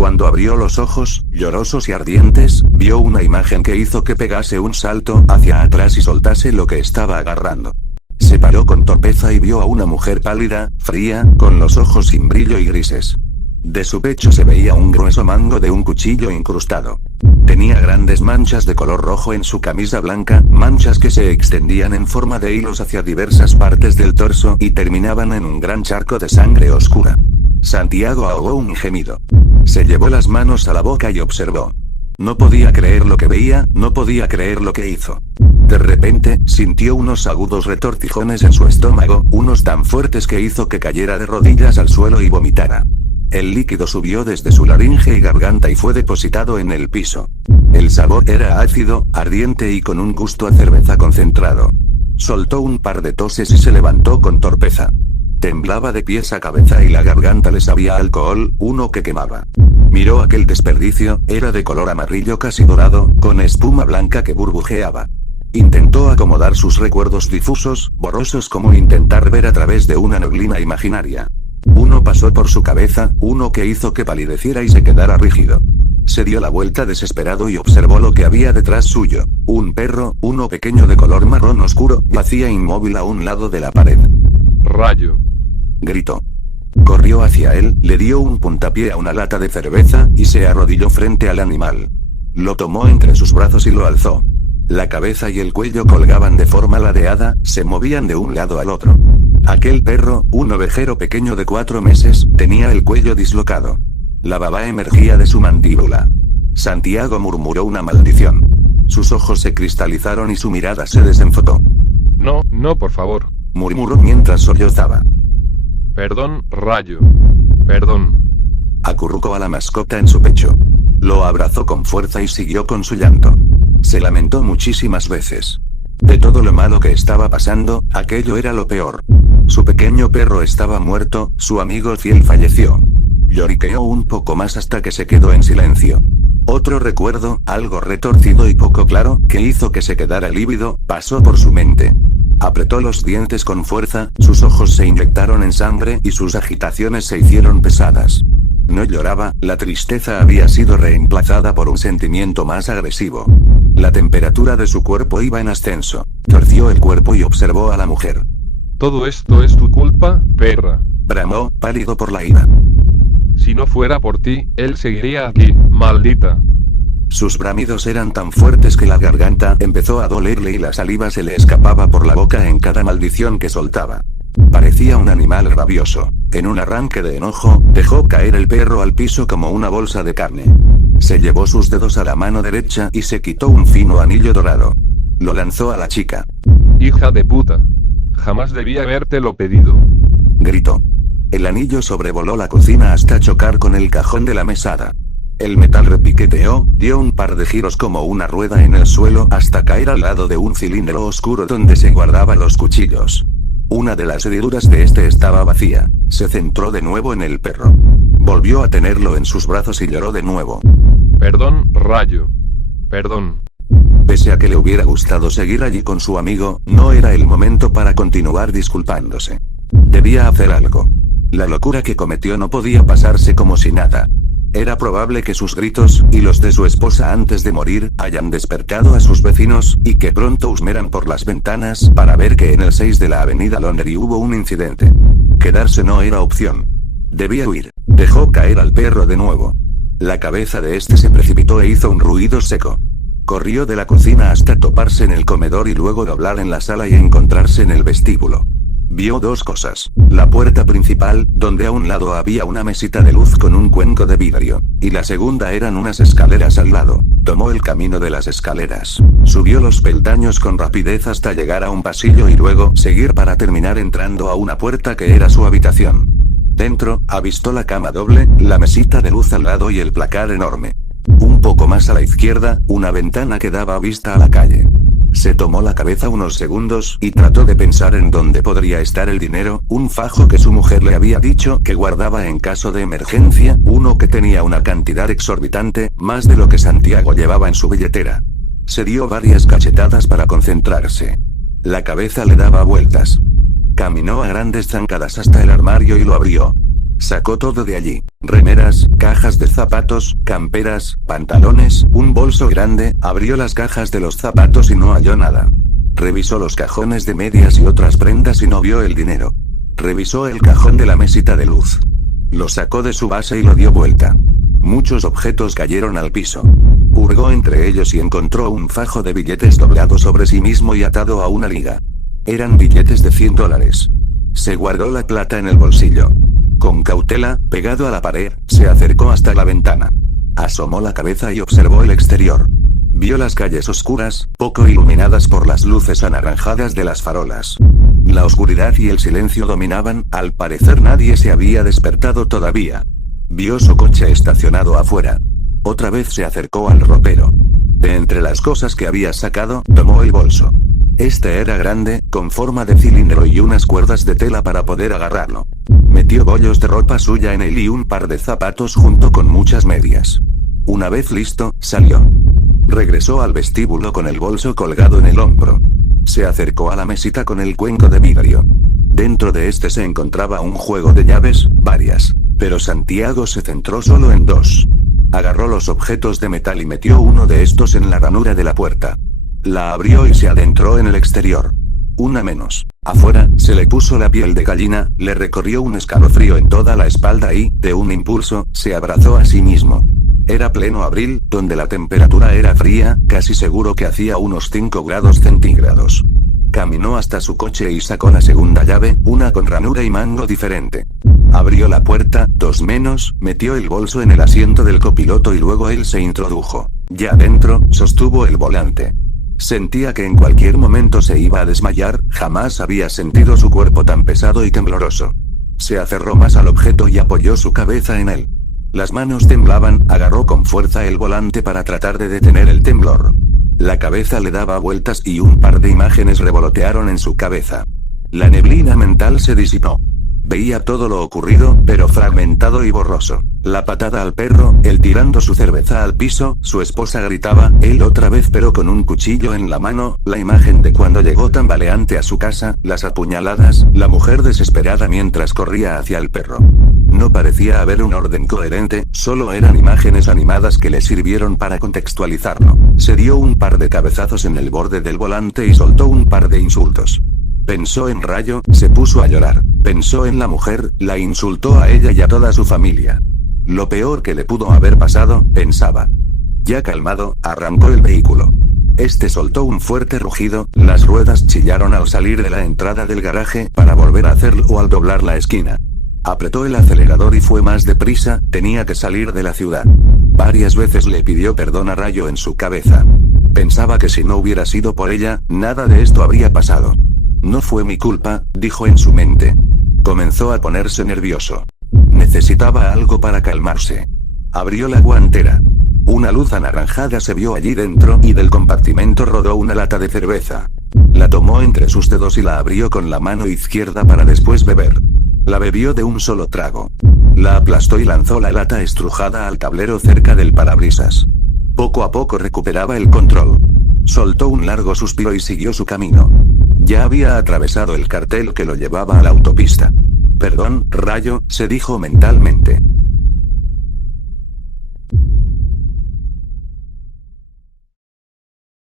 Cuando abrió los ojos, llorosos y ardientes, vio una imagen que hizo que pegase un salto hacia atrás y soltase lo que estaba agarrando. Se paró con torpeza y vio a una mujer pálida, fría, con los ojos sin brillo y grises. De su pecho se veía un grueso mango de un cuchillo incrustado. Tenía grandes manchas de color rojo en su camisa blanca, manchas que se extendían en forma de hilos hacia diversas partes del torso y terminaban en un gran charco de sangre oscura. Santiago ahogó un gemido. Se llevó las manos a la boca y observó. No podía creer lo que veía, no podía creer lo que hizo. De repente, sintió unos agudos retortijones en su estómago, unos tan fuertes que hizo que cayera de rodillas al suelo y vomitara. El líquido subió desde su laringe y garganta y fue depositado en el piso. El sabor era ácido, ardiente y con un gusto a cerveza concentrado. Soltó un par de toses y se levantó con torpeza. Temblaba de pies a cabeza y la garganta le sabía a alcohol, uno que quemaba. Miró aquel desperdicio, era de color amarillo casi dorado, con espuma blanca que burbujeaba. Intentó acomodar sus recuerdos difusos, borrosos como intentar ver a través de una neblina imaginaria. Uno pasó por su cabeza, uno que hizo que palideciera y se quedara rígido. Se dio la vuelta desesperado y observó lo que había detrás suyo. Un perro, uno pequeño de color marrón oscuro, yacía inmóvil a un lado de la pared. Rayo. Gritó. Corrió hacia él, le dio un puntapié a una lata de cerveza, y se arrodilló frente al animal. Lo tomó entre sus brazos y lo alzó. La cabeza y el cuello colgaban de forma ladeada, se movían de un lado al otro. Aquel perro, un ovejero pequeño de 4 meses, tenía el cuello dislocado. La baba emergía de su mandíbula. Santiago murmuró una maldición. Sus ojos se cristalizaron y su mirada se desenfocó. No, no, por favor. Murmuró mientras sollozaba. Perdón, Rayo. Perdón. Acurrucó a la mascota en su pecho. Lo abrazó con fuerza y siguió con su llanto. Se lamentó muchísimas veces. De todo lo malo que estaba pasando, aquello era lo peor. Su pequeño perro estaba muerto, su amigo fiel falleció. Lloriqueó un poco más hasta que se quedó en silencio. Otro recuerdo, algo retorcido y poco claro, que hizo que se quedara lívido, pasó por su mente. Apretó los dientes con fuerza, sus ojos se inyectaron en sangre y sus agitaciones se hicieron pesadas. No lloraba, la tristeza había sido reemplazada por un sentimiento más agresivo. La temperatura de su cuerpo iba en ascenso. Torció el cuerpo y observó a la mujer. Todo esto es tu culpa, perra. Bramó, pálido por la ira. Si no fuera por ti, él seguiría aquí, maldita. Sus bramidos eran tan fuertes que la garganta empezó a dolerle y la saliva se le escapaba por la boca en cada maldición que soltaba. Parecía un animal rabioso. En un arranque de enojo, dejó caer el perro al piso como una bolsa de carne. Se llevó sus dedos a la mano derecha y se quitó un fino anillo dorado. Lo lanzó a la chica. Hija de puta. Jamás debí habértelo pedido. Gritó. El anillo sobrevoló la cocina hasta chocar con el cajón de la mesada. El metal repiqueteó, dio un par de giros como una rueda en el suelo hasta caer al lado de un cilindro oscuro donde se guardaban los cuchillos. Una de las hendiduras de este estaba vacía. Se centró de nuevo en el perro. Volvió a tenerlo en sus brazos y lloró de nuevo. Perdón, Rayo. Perdón. Pese a que le hubiera gustado seguir allí con su amigo, no era el momento para continuar disculpándose. Debía hacer algo. La locura que cometió no podía pasarse como si nada. Era probable que sus gritos, y los de su esposa antes de morir, hayan despertado a sus vecinos, y que pronto husmeran por las ventanas para ver que en el 6 de la avenida Londres hubo un incidente. Quedarse no era opción. Debía huir. Dejó caer al perro de nuevo. La cabeza de este se precipitó e hizo un ruido seco. Corrió de la cocina hasta toparse en el comedor y luego doblar en la sala y encontrarse en el vestíbulo. Vio dos cosas. La puerta principal, donde a un lado había una mesita de luz con un cuenco de vidrio, y la segunda eran unas escaleras al lado. Tomó el camino de las escaleras. Subió los peldaños con rapidez hasta llegar a un pasillo y luego seguir para terminar entrando a una puerta que era su habitación. Dentro, avistó la cama doble, la mesita de luz al lado y el placar enorme. Un poco más a la izquierda, una ventana que daba vista a la calle. Se tomó la cabeza unos segundos y trató de pensar en dónde podría estar el dinero, un fajo que su mujer le había dicho que guardaba en caso de emergencia, uno que tenía una cantidad exorbitante, más de lo que Santiago llevaba en su billetera. Se dio varias cachetadas para concentrarse. La cabeza le daba vueltas. Caminó a grandes zancadas hasta el armario y lo abrió. Sacó todo de allí. Remeras, cajas de zapatos, camperas, pantalones, un bolso grande, abrió las cajas de los zapatos y no halló nada. Revisó los cajones de medias y otras prendas y no vio el dinero. Revisó el cajón de la mesita de luz. Lo sacó de su base y lo dio vuelta. Muchos objetos cayeron al piso. Hurgó entre ellos y encontró un fajo de billetes doblado sobre sí mismo y atado a una liga. Eran billetes de $100. Se guardó la plata en el bolsillo. Con cautela, pegado a la pared, se acercó hasta la ventana. Asomó la cabeza y observó el exterior. Vio las calles oscuras, poco iluminadas por las luces anaranjadas de las farolas. La oscuridad y el silencio dominaban, al parecer nadie se había despertado todavía. Vio su coche estacionado afuera. Otra vez se acercó al ropero. De entre las cosas que había sacado, tomó el bolso. Este era grande, con forma de cilindro y unas cuerdas de tela para poder agarrarlo. Metió bollos de ropa suya en él y un par de zapatos junto con muchas medias. Una vez listo, salió. Regresó al vestíbulo con el bolso colgado en el hombro. Se acercó a la mesita con el cuenco de vidrio. Dentro de este se encontraba un juego de llaves, varias, pero Santiago se centró solo en dos. Agarró los objetos de metal y metió uno de estos en la ranura de la puerta. La abrió y se adentró en el exterior. Una menos. Afuera, se le puso la piel de gallina, le recorrió un escalofrío en toda la espalda y, de un impulso, se abrazó a sí mismo. Era pleno abril, donde la temperatura era fría, casi seguro que hacía unos 5 grados centígrados. Caminó hasta su coche y sacó la segunda llave, una con ranura y mango diferente. Abrió la puerta, dos menos, metió el bolso en el asiento del copiloto y luego él se introdujo. Ya dentro, sostuvo el volante. Sentía que en cualquier momento se iba a desmayar, jamás había sentido su cuerpo tan pesado y tembloroso. Se aferró más al objeto y apoyó su cabeza en él. Las manos temblaban, agarró con fuerza el volante para tratar de detener el temblor. La cabeza le daba vueltas y un par de imágenes revolotearon en su cabeza. La neblina mental se disipó. Veía todo lo ocurrido, pero fragmentado y borroso. La patada al perro, él tirando su cerveza al piso, su esposa gritaba, él otra vez pero con un cuchillo en la mano, la imagen de cuando llegó tambaleante a su casa, las apuñaladas, la mujer desesperada mientras corría hacia el perro. No parecía haber un orden coherente, solo eran imágenes animadas que le sirvieron para contextualizarlo. Se dio un par de cabezazos en el borde del volante y soltó un par de insultos. Pensó en Rayo, se puso a llorar. Pensó en la mujer, la insultó a ella y a toda su familia. Lo peor que le pudo haber pasado, pensaba. Ya calmado, arrancó el vehículo. Este soltó un fuerte rugido, las ruedas chillaron al salir de la entrada del garaje, para volver a hacerlo al doblar la esquina. Apretó el acelerador y fue más deprisa, tenía que salir de la ciudad. Varias veces le pidió perdón a Rayo en su cabeza. Pensaba que si no hubiera sido por ella, nada de esto habría pasado. No fue mi culpa, dijo en su mente. Comenzó a ponerse nervioso. Necesitaba algo para calmarse. Abrió la guantera. Una luz anaranjada se vio allí dentro y del compartimento rodó una lata de cerveza. La tomó entre sus dedos y la abrió con la mano izquierda para después beber. La bebió de un solo trago. La aplastó y lanzó la lata estrujada al tablero cerca del parabrisas. Poco a poco recuperaba el control. Soltó un largo suspiro y siguió su camino. Ya había atravesado el cartel que lo llevaba a la autopista. Perdón, Rayo, se dijo mentalmente.